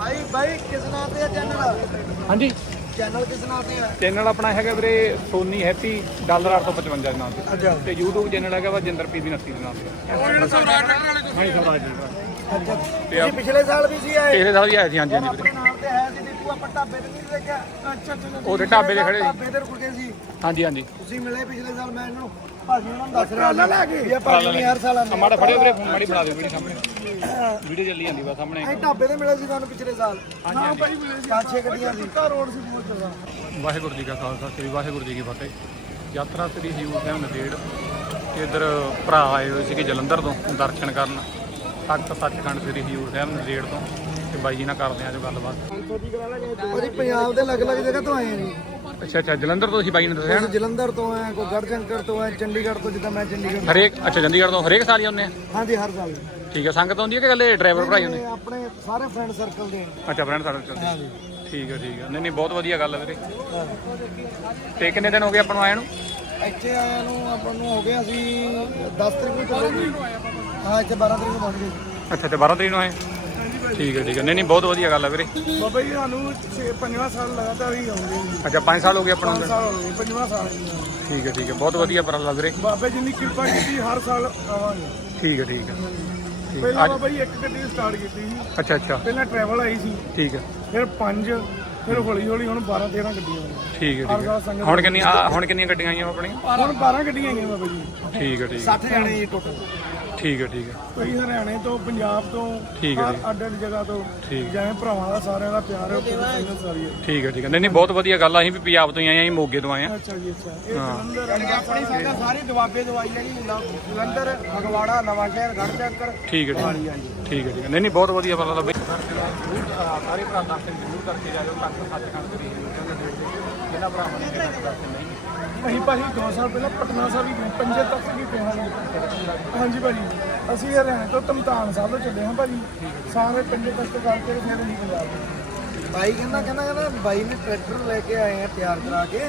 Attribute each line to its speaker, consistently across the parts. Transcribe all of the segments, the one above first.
Speaker 1: भाई किस नाम पे है चैनल?
Speaker 2: हाँ जी
Speaker 1: चैनल किस नाम पे है?
Speaker 2: ਚੈਨਲ ਆਪਣਾ ਹੈਗਾ ਵੀਰੇ ਸੋਨੀ ਹੈਪੀ ਡਾਲਰ 855 ਦੇ ਨਾਮ ਤੇ
Speaker 1: अच्छा
Speaker 2: ਤੇ YouTube ਚੈਨਲ ਹੈਗਾ ਵਾ ਜਿੰਦਰ ਪੀਬੀ 29 ਦੇ ਨਾਮ ਤੇ ਹਾਂਜੀ ਸਵਰਾਜ ਜੀ
Speaker 1: अच्छा ਤੁਸੀਂ ਪਿਛਲੇ ਸਾਲ ਵੀ ਸੀ ਆਏ?
Speaker 2: ਪਿਛਲੇ ਸਾਲ ਵੀ ਆਏ ਸੀ ਹਾਂਜੀ ਹਾਂਜੀ
Speaker 1: ਆਪਣੇ ਨਾਲ ਤੇ ਹੈ ਸੀ ਦੀਪੂ ਆਪਾਂ ਢਾਬੇ ਤੇ ਨਹੀਂ ਦੇਖਿਆ? ਅੱਛਾ
Speaker 2: ਉਹਦੇ ਢਾਬੇ ਤੇ ਖੜੇ ਸੀ।
Speaker 1: ਢਾਬੇ ਤੇ ਰੁਕੇ ਸੀ
Speaker 2: ਹਾਂਜੀ ਹਾਂਜੀ
Speaker 1: ਤੁਸੀਂ ਮਿਲੇ ਪਿਛਲੇ ਸਾਲ। ਮੈਂ ਇਹਨੂੰ ਭਾਜੀ ਉਹਨਾਂ ਨੂੰ ਦੱਸ ਰਿਹਾ ਲੈ ਕੇ ਇਹ ਭਾਜੀ ਨੇ ਹਰ ਸਾਲ ਆਉਂਦੇ
Speaker 2: ਮਾੜਾ ਫੜਿਓ ਵੀਰੇ ਫੋਨ ਮਾੜੀ ਬਣਾ ਦਿਓ ਵੀਡੀਓ ਸਾਹਮਣੇ ਵੀਡੀਓ ਚੱਲੀ ਜਾਂਦੀ ਵਾ ਸਾਹਮਣੇ
Speaker 1: ਅਸੀਂ ਢਾਬੇ ਤੇ ਮਿਲੇ ਸੀ ਤੁਹਾਨੂੰ ਪਿਛਲੇ ਸਾਲ।
Speaker 2: ਹਾਂਜੀ
Speaker 1: ਭਾਈ ਮਿਲੇ ਸੀ 5-6 ਗੱਡੀਆਂ ਸੀ ਰੋਡ ਸੀ ਬਹੁਤ ਜ਼ਿਆਦਾ।
Speaker 2: ਵਾਹਿਗੁਰੂ ਜੀ ਕਾ ਖਾਲਸਾ ਸ੍ਰੀ ਵਾਹਿਗੁਰੂ ਜੀ ਕੀ ਫਤਿਹ। ਯਾਤਰਾ ਸ੍ਰੀ ਹਜ਼ੂਰ ਸਾਹਿਬ ਨੰਦੇੜ ਤੇ ਇੱਧਰ ਭਰਾ ਆਏ ਹੋਏ ਸੀਗੇ ਜਲੰਧਰ ਤੋਂ ਦਰਸ਼ਨ ਕਰਨ ਤਖਤ ਸੱਚਖੰਡ ਸ੍ਰੀ ਹਜ਼ੂਰ ਸਾਹਿਬ ਨੰਦੇੜ ਤੋਂ ਤੇ ਬਾਈ ਜੀ ਨਾਲ ਕਰਦੇ ਆ ਜੋ ਗੱਲਬਾਤ।
Speaker 1: ਅਸੀਂ ਪੰਜਾਬ ਦੇ ਅਲੱਗ-ਅਲੱਗ ਜਗ੍ਹਾ ਤੋਂ ਆਏ ਹਾਂ ਜੀ।
Speaker 2: ਅੱਛਾ ਅੱਛਾ ਜਲੰਧਰ ਤੋਂ ਤੁਸੀਂ ਬਾਈ ਨੇ ਦੱਸਿਆ
Speaker 1: ਅਸੀਂ ਜਲੰਧਰ ਤੋਂ ਆਏ, ਕੋਈ ਗੜਸ਼ੰਕਰ ਤੋਂ ਆਏ, ਚੰਡੀਗੜ੍ਹ ਤੋਂ, ਜਿੱਦਾਂ ਮੈਂ ਚੰਡੀਗੜ੍ਹ।
Speaker 2: ਹਰੇਕ ਅੱਛਾ ਚੰਡੀਗੜ੍ਹ ਤੋਂ ਹਰੇਕ ਸਾਲ ਹੀ ਆਉਂਦੇ ਆ?
Speaker 1: ਹਾਂਜੀ ਹਰ ਸਾਲ।
Speaker 2: ਠੀਕ ਹੈ ਸੰਗਤ ਆਉਂਦੀ ਹੈ ਕਿ ਇਕੱਲੇ ਡਰਾਈਵਰ ਭਰਾਈ ਹੁੰਦੇ?
Speaker 1: ਆਪਣੇ ਸਾਰੇ ਫਰੈਂਡ ਸਰਕਲ ਦੇ।
Speaker 2: ਅੱਛਾ ਫਰੈਂਡ ਸਾਡੇ ਚੱਲਦੇ
Speaker 1: ਹਾਂਜੀ
Speaker 2: ਠੀਕ ਹੈ ਨਹੀਂ ਨਹੀਂ ਬਹੁਤ ਵਧੀਆ ਗੱਲ ਹੈ ਵੀਰੇ। ਤੇ ਕਿੰਨੇ ਦਿਨ ਹੋ ਗਏ ਆਪਾਂ ਨੂੰ ਆਏ ਨੂੰ?
Speaker 1: ਇੱਥੇ ਆਇਆ ਨੂੰ ਆਪਾਂ ਨੂੰ ਹੋ ਗਿਆ ਅਸੀਂ 10 ਤਰੀਕ ਨੂੰ ਚੱਲੇ ਜੀ। ਹਾਂ ਇੱਥੇ 12 ਤਰੀਕ ਨੂੰ ਪਹੁੰਚ ਗਏ।
Speaker 2: ਅੱਛਾ ਤੇ 12 ਤਰੀਕ ਨੂੰ ਆਏ? ਠੀਕ ਹੈ ਨਹੀਂ ਬਹੁਤ ਵਧੀਆ ਗੱਲ ਹੈ ਵੀਰੇ।
Speaker 1: ਬਾਬਾ ਜੀ ਸਾਨੂੰ 5ਵਾਂ ਸਾਲ ਲਗਾਤਾਰ ਹੀ ਆਉਂਦੇ ਜੀ।
Speaker 2: ਅੱਛਾ 5 ਸਾਲ ਹੋ ਗਏ ਆਪਾਂ ਨੂੰ?
Speaker 1: 5 ਸਾਲ ਹੋ ਗਏ 5ਵਾਂ ਸਾਲ।
Speaker 2: ਠੀਕ ਹੈ ਬਹੁਤ ਵਧੀਆ ਉਪਰਾਲਾ ਵੀਰੇ।
Speaker 1: ਬਾਬਾ ਜੀ ਨੇ ਕਿਰਪਾ ਕੀਤੀ ਹਰ ਸਾਲ ਆਵਾਂਗੇ।
Speaker 2: ਠੀਕ ਹੈ
Speaker 1: ਪਹਿਲਾਂ ਬਾਬਾ ਜੀ ਇੱਕ ਗੱਡੀ ਸਟਾਰਟ ਕੀਤੀ ਸੀ।
Speaker 2: ਅੱਛਾ
Speaker 1: ਪਹਿਲਾਂ ਟਰੈਵਲ ਆਈ ਸੀ।
Speaker 2: ਠੀਕ ਹੈ
Speaker 1: ਫਿਰ 5 ਫਿਰ ਹੌਲੀ ਹੌਲੀ ਹੁਣ 12-13 ਗੱਡੀਆਂ ਆਈਆਂ।
Speaker 2: ਠੀਕ ਹੈ ਹੁਣ ਕਿੰਨੀਆਂ ਗੱਡੀਆਂ ਆਈਆਂ ਆਪਣੀਆਂ?
Speaker 1: ਹੁਣ 12 ਗੱਡੀਆਂ ਆਈਆਂ ਬਾਬਾ ਜੀ।
Speaker 2: ਠੀਕ ਹੈ
Speaker 1: 60 ਜਾਣੇ ਜੀ ਟੋਟਲ।
Speaker 2: ਠੀਕ ਹੈ
Speaker 1: ਕੋਈ ਹਰਿਆਣੇ ਤੋਂ, ਪੰਜਾਬ ਤੋਂ,
Speaker 2: ਠੀਕ ਹੈ
Speaker 1: ਅੱਡ ਅੱਡ ਜਗ੍ਹਾ ਤੋਂ।
Speaker 2: ਠੀਕ
Speaker 1: ਜਿਵੇਂ ਭਰਾਵਾਂ ਦਾ ਸਾਰਿਆਂ ਦਾ ਪਿਆਰ ਹੈ ਸਾਰੀ।
Speaker 2: ਠੀਕ ਹੈ ਨਹੀਂ ਬਹੁਤ ਵਧੀਆ ਗੱਲ ਆ। ਅਸੀਂ ਵੀ ਪੰਜਾਬ ਤੋਂ ਹੀ ਆਏ ਆ, ਅਸੀਂ ਮੋਗੇ ਤੋਂ ਆਏ ਆ।
Speaker 1: ਅੱਛਾ ਜੀ ਅੱਛਾ। ਇਹ ਜਲੰਧਰ ਆਪਣੀ ਸਾਡਾ ਸਾਰੀ ਦੁਆਬੇ ਦਵਾਈ ਹੈ ਜੀ। ਜਲੰਧਰ, ਫਗਵਾੜਾ, ਨਵਾਂਸ਼ਹਿਰ, ਗੜਸ਼ੰਕਰ।
Speaker 2: ਠੀਕ ਹੈ ਨਹੀਂ ਬਹੁਤ ਵਧੀਆ ਉਪਰਾਲਾ ਬਈ। ਸਾਰੇ ਭਰਾ ਦਰਸ਼ਨ ਜ਼ਰੂਰ ਕਰਕੇ ਜਾਇਓ ਤਖਤ ਸੱਚਖੰਡ ਸ੍ਰੀ ਹਜ਼ੂਰ ਸਾਹਿਬ ਦੇ ਵਿੱਚ ਜਿਹਨਾਂ ਭਰਾਵਾਂ ਨੇ ਦਰਸ਼ਨ ਨਹੀਂ।
Speaker 1: ਅਸੀਂ ਭਾਜੀ 2 ਸਾਲ ਪਹਿਲਾਂ ਪਟਨਾ ਸਾਹਿਬ ਵੀ ਗਏ, ਪੰਜੇ ਤੱਕ ਵੀ ਗਏ ਹਾਂ। ਹਾਂਜੀ ਭਾਜੀ ਅਸੀਂ ਹਰਿਆਣੇ ਤੋਂ ਧਮਤਾਨ ਸਾਹਿਬ ਤੋਂ ਚੱਲੇ ਹਾਂ ਭਾਜੀ। ਸਾਰੇ ਪੰਜੇ ਤੱਕ ਕਰਕੇ ਫਿਰ ਅਸੀਂ ਪੰਜਾਬ। ਬਾਈ ਕਹਿੰਦਾ ਬਾਈ ਨੇ ਟਰੈਕਟਰ ਲੈ ਕੇ ਆਏ ਆ ਤਿਆਰ ਕਰਾ ਕੇ।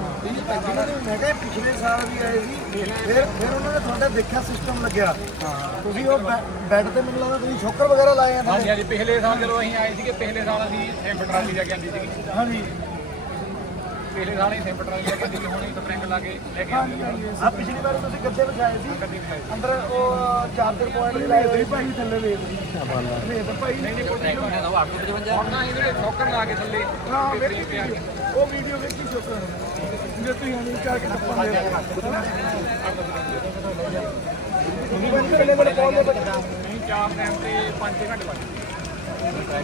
Speaker 1: ਮੈਂ ਕਿਹਾ ਪਿਛਲੇ ਸਾਲ ਵੀ ਆਏ ਸੀ। ਫਿਰ ਉਹਨਾਂ ਨੇ ਤੁਹਾਡਾ ਦੇਖਿਆ ਸਿਸਟਮ ਲੱਗਿਆ। ਤੁਸੀਂ ਉਹ ਬੈੱਡ ਤੇ ਮੈਨੂੰ ਲੱਗਦਾ ਤੁਸੀਂ ਛੋਕਰ ਵਗੈਰਾ ਲਾਏ ਆ?
Speaker 2: ਹਾਂਜੀ ਪਿਛਲੇ ਸਾਲ ਜਦੋਂ ਅਸੀਂ ਆਏ ਸੀਗੇ ਪਿਛਲੇ ਸਾਲ ਅਸੀਂ ਸਿੰਪ ਟਰਾਲੀ ਲੈ ਕੇ ਆਂਦੀ ਸੀਗੀ।
Speaker 1: ਹਾਂਜੀ
Speaker 2: ਪਿਛਲੇ ਸਾਲ ਹੀ ਸਿੰਪ ਟਰਾਲੀ ਲੈ ਕੇ ਆਂਦੀ ਸੀ। ਹੁਣ ਹੀ ਸਪਰਿੰਗ ਲਾ ਕੇ ਲੈ ਕੇ ਆਂਦੀ
Speaker 1: ਆ ਪਿਛਲੀ ਵਾਰ ਤੁਸੀਂ ਗੱਦੇ ਵਿਛਾਏ ਸੀ ਅੰਦਰ, ਉਹ ਚਾਰਜਰ ਪੁਆਇੰਟ ਵੀ ਲਾਏ ਹੋਏ ਭਾਈ ਥੱਲੇ ਵੇਖ ਭਾਈ।
Speaker 2: ਨਹੀਂ ਹੁਣ ਨਾ ਇਹਦੇ ਛੋਕਰ ਲਾ ਕੇ ਥੱਲੇ
Speaker 1: ਹਾਂ ਉਹ ਵੀਡੀਓ ਵੇਖੀ ਛੋਕਰ ਜੇ ਤੁਸੀਂ ਨਹੀਂ ਚਾਹ ਕੇ ਟੱਪਣ ਦੇ
Speaker 2: ਨਹੀਂ 4 ਟਾਈਮ ਤੇ 5 ਘੰਟੇ ਲੱਗ